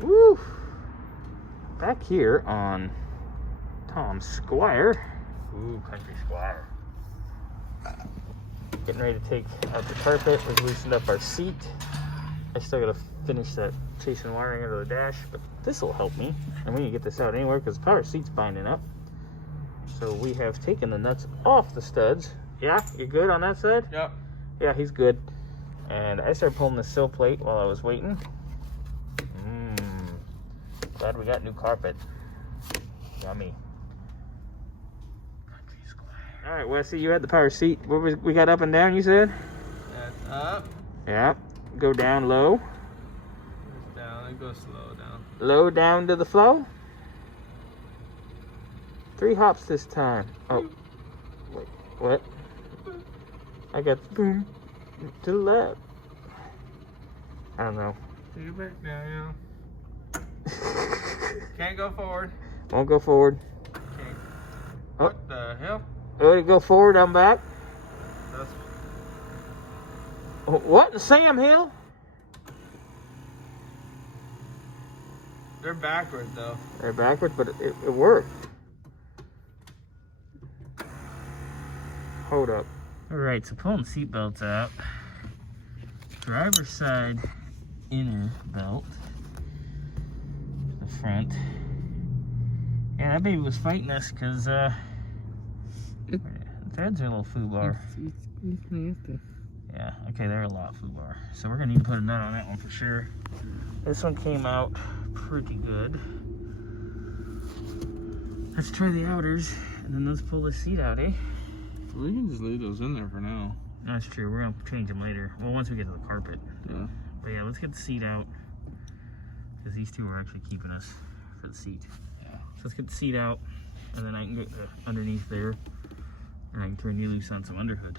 Woo! Back here on Tom's Squire. Ooh, country Squire. Getting ready to take out the carpet. We've loosened up our seat. I still gotta finish that chasing wiring out of the dash, but this will help me. And we can get this out anywhere because the power seat's binding up. So we have taken the nuts off the studs. Yeah, you good on that side? Yep. Yeah, he's good. And I started pulling the sill plate while I was waiting. Glad we got new carpet. Yummy. Country Squire. All right, Wesley, you had the power seat. What was we got up and down? You said? That's up. Yeah. Go down low. It's down. It goes slow down. Low down to the flow. 3 hops this time. Oh. Wait. What? I got boom to the left. I don't know. Take it back down, yeah. Can't go forward. Won't go forward. Can't. Oh. What the hell? Oh, to go forward, I'm back. That's... What in Sam Hill? They're backwards though. They're backwards, but it worked. Hold up. Alright, so pulling seatbelts out. Driver's side inner belt. The front. Yeah, that baby was fighting us because the threads are a little foobar. Yeah, okay, they're a lot foobar. So we're gonna need to put a nut on that one for sure. This one came out pretty good. Let's try the outers and then let's pull the seat out, eh? We can just leave those in there for now. That's true. We're gonna change them later. Well, once we get to the carpet. Yeah. But yeah, let's get the seat out because these two are actually keeping us for the seat. Yeah. So let's get the seat out, and then I can get underneath there, and I can turn you loose on some underhood.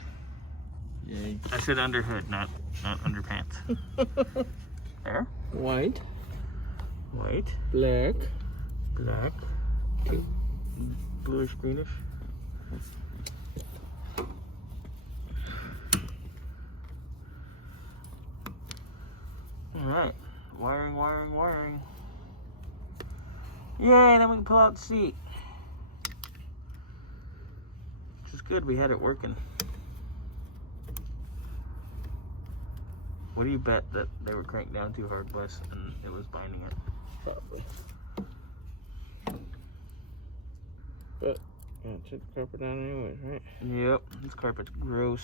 Yeah. I said underhood, not underpants. There. White. White. Black. Black. Bluish greenish. Alright, wiring. Yay, then we can pull out the seat. Which is good, we had it working. What do you bet that they were cranked down too hard, Wes, and it was binding it? Probably. But, yeah, check the carpet down anyways, right? Yep, this carpet's gross.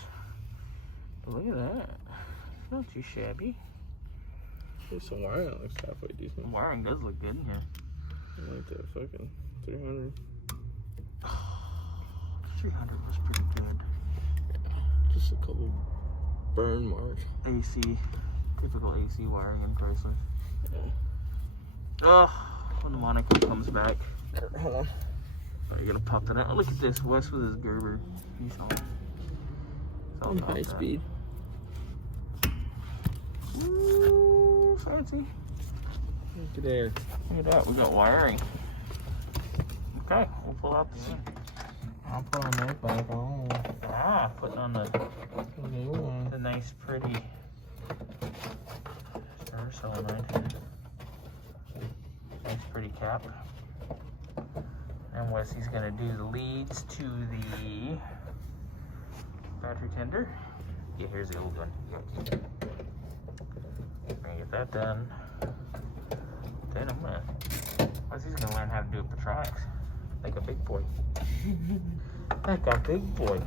But look at that. It's not too shabby. There's some wiring that looks halfway The decent. wiring does look good in here. I like that fucking 300. 300 was pretty good. Just a couple burn marks. AC, typical AC wiring in Chrysler. Yeah. Oh, when the Monaco comes back. Hold on. Oh, you gotta pop that out. Oh, look at this, Wes with his Gerber. He's all On about high that. speed. Ooh, fancy. Look at there. Look at that, we got wiring. Okay, we'll pull out the seat. I'll put on that back on. Ah, putting on the nice, pretty star solenoid. Nice, pretty cap. And Wesley's gonna do the leads to the battery tender. Yeah, here's the old one. We're gonna get that done. Then Wesley's gonna learn how to do it Patronics. Like a big boy. Like a big boy.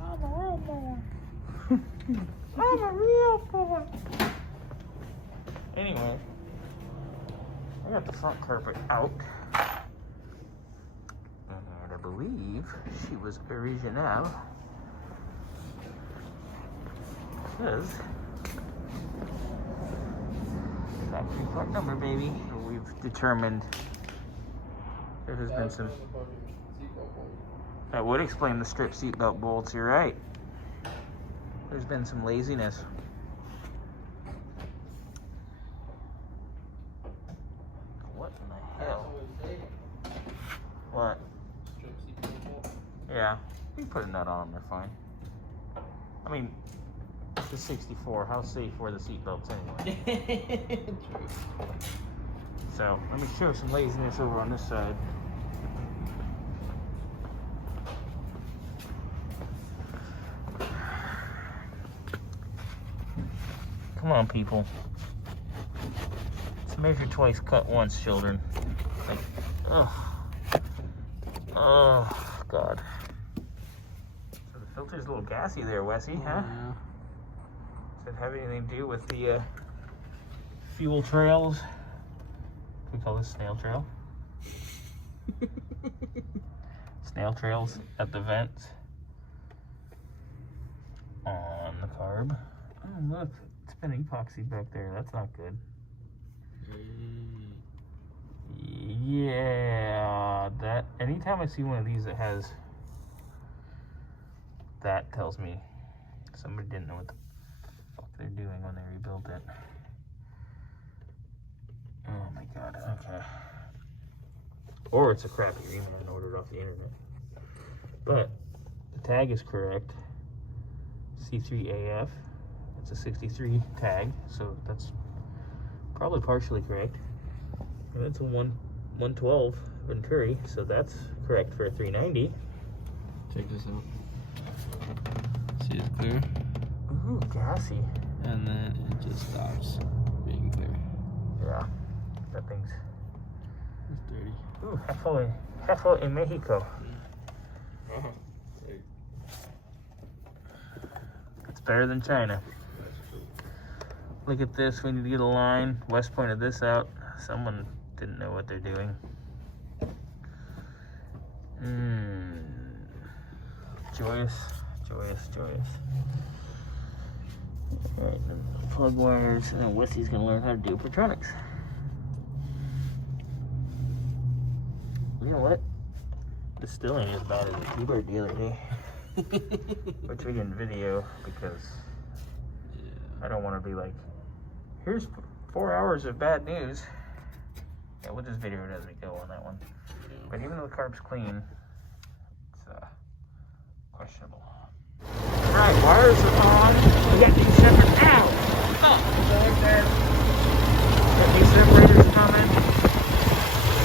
I'm a real boy. I'm a real boy. Anyway, I got the front carpet out. And I believe she was original. Because factory part number, baby. We've determined there has been some. That would explain the strip seatbelt bolts, you're right. There's been some laziness. What in the hell? What? Yeah, we put a nut on them, they're fine. I mean, it's a 64, how safe were the seatbelts anyway? this out. Let me show some laziness over on this side. Come on, people. It's measure twice, cut once, children. Like, oh, God. So the filter's a little gassy there, Wessie, huh? Yeah. Does it have anything to do with the fuel trails? We call this snail trail. Snail trails at the vents on the carb. Oh, look, it's been epoxy back there. That's not good. Yeah, that anytime I see one of these that has that, tells me somebody didn't know what the fuck they're doing when they rebuilt it. Oh my God, okay. Or it's a crappy reman and ordered off the internet. But the tag is correct. C3AF. It's a 63 tag, so that's probably partially correct. And it's a 112 Venturi, so that's correct for a 390. Check this out. See, it's clear. Ooh, gassy. And then it just stops being clear. Yeah, that thing's... It's dirty. Ooh, Hefo in Mexico. Uh-huh. It's better than China. Look at this, we need to get a line. West pointed this out. Someone didn't know what they're doing. Joyous. Alright, plug wires, and then Wessie's gonna learn how to do Pertronics. You know what? This still ain't as bad as the T-Bird the other day. Which we didn't video because I don't want to be like, here's 4 hours of bad news. Yeah, we'll just video it as we go on that one. Yeah. But even though the carb's clean, it's questionable. Alright, wires are on. We got these separate now. Oh, got these separators coming.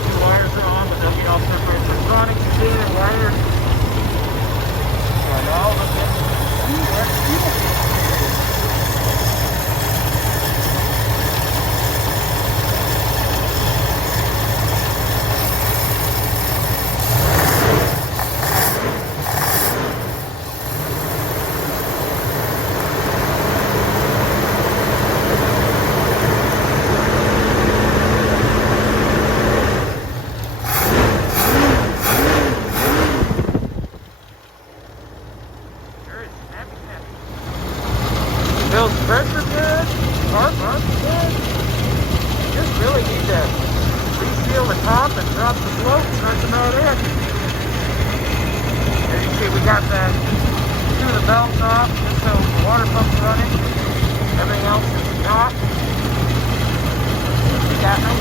The wires are on, but they'll get all separated. Electronics is here, wire. And all of them. Feels pressure good, carb runs good. Just really need to reseal the top and drop the float and start them out in. As you see, we got that 2 of the belts off just so the water pump's running. Everything else is not. We got no